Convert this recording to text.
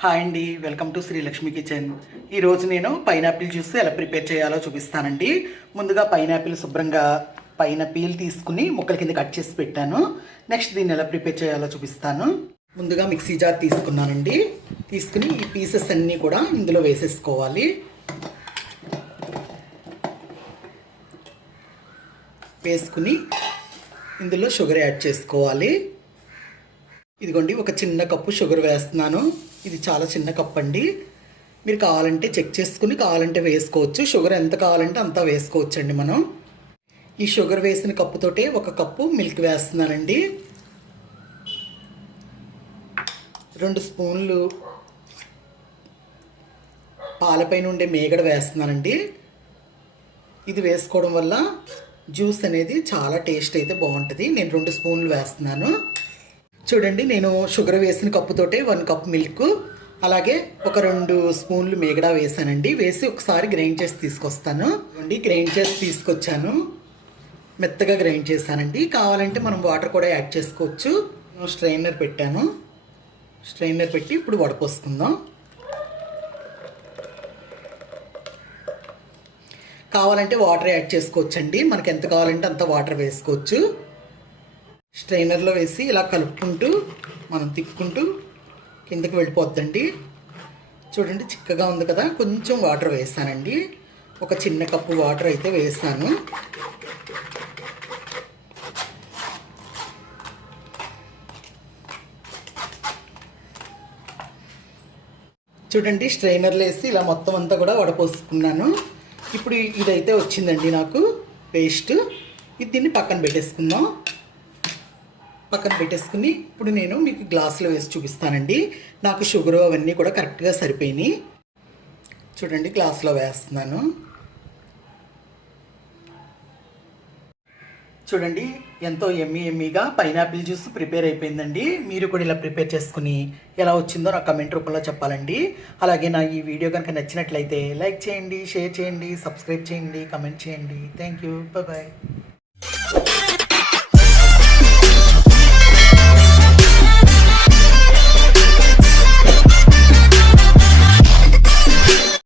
Hi అండి welcome to Srilakshmi kitchen. ఈరోజు నేను పైనాపిల్ జ్యూస్ ఎలా ప్రిపేర్ చేయాలో చూపిస్తానండి. ముందుగా పైనాపిల్ శుభ్రంగా పైన పీల్ తీసుకుని ముక్కల కింద కట్ చేసి పెట్టాను. నెక్స్ట్ దీన్ని ఎలా ప్రిపేర్ చేయాలో చూపిస్తాను. ముందుగా మిక్సీ జార్ తీసుకున్నానండి. తీసుకుని ఈ పీసెస్ అన్నీ కూడా ఇందులో వేసేసుకోవాలి. వేసుకుని ఇందులో షుగర్ యాడ్ చేసుకోవాలి. ఇదిగోండి ఒక చిన్న కప్పు షుగర్ వేస్తున్నాను. ఇది చాలా చిన్న కప్ అండి మీరు కావాలంటే చెక్ చేసుకుని కావాలంటే వేసుకోవచ్చు. షుగర్ ఎంత కావాలంటే అంత వేసుకోవచ్చు అండి మనం. ఈ షుగర్ వేసిన కప్పుతోటే ఒక కప్పు మిల్క్ వేస్తున్నానండి. రెండు స్పూన్లు పాలపైన ఉండే మేగడ వేస్తున్నానండి. ఇది వేసుకోవడం వల్ల జ్యూస్ అనేది చాలా టేస్ట్ అయితే బాగుంటుంది. నేను రెండు స్పూన్లు వేస్తున్నాను. చూడండి నేను షుగర్ వేసిన కప్పుతోటే వన్ కప్ మిల్క్ అలాగే ఒక రెండు స్పూన్లు మేగడా వేసానండి. వేసి ఒకసారి గ్రైండ్ చేసి తీసుకొస్తాను. అండి గ్రైండ్ చేసి తీసుకొచ్చాను. మెత్తగా గ్రైండ్ చేశానండి. కావాలంటే మనం వాటర్ కూడా యాడ్ చేసుకోవచ్చు. స్ట్రైనర్ పెట్టాను. స్ట్రైనర్ పెట్టి ఇప్పుడు వడపోసుకుందాం. కావాలంటే వాటర్ యాడ్ చేసుకోవచ్చండి. మనకి ఎంత కావాలంటే అంత వాటర్ వేసుకోవచ్చు. స్ట్రైనర్లో వేసి ఇలా కలుపుకుంటూ మనం తిప్పుకుంటూ కిందకి వెళ్ళిపోద్దండి. చూడండి చిక్కగా ఉంది కదా కొంచెం వాటర్ వేసానండి. ఒక చిన్న కప్పు వాటర్ అయితే వేసాను. చూడండి స్ట్రైనర్లు వేసి ఇలా మొత్తం అంతా కూడా వడపోసుకున్నాను. ఇప్పుడు ఇదైతే వచ్చిందండి నాకు పేస్ట్. ఇది దీన్ని పక్కన పెట్టేసుకుందాం. పక్కన పెట్టేసుకుని ఇప్పుడు నేను మీకు గ్లాసులో వేసి చూపిస్తానండి. నాకు షుగర్ అవన్నీ కూడా కరెక్ట్గా సరిపోయినాయి. చూడండి గ్లాసులో వేస్తున్నాను. చూడండి ఎంతో ఎమ్మీ ఎమ్మీగా పైనాపిల్ జ్యూస్ ప్రిపేర్ అయిపోయిందండి. మీరు కూడా ఇలా ప్రిపేర్ చేసుకుని ఎలా వచ్చిందో నాకు కమెంట్ రూపంలో చెప్పాలండి. అలాగే నా ఈ వీడియో కనుక నచ్చినట్లయితే లైక్ చేయండి షేర్ చేయండి సబ్స్క్రైబ్ చేయండి కమెంట్ చేయండి. Thank you. బాయ్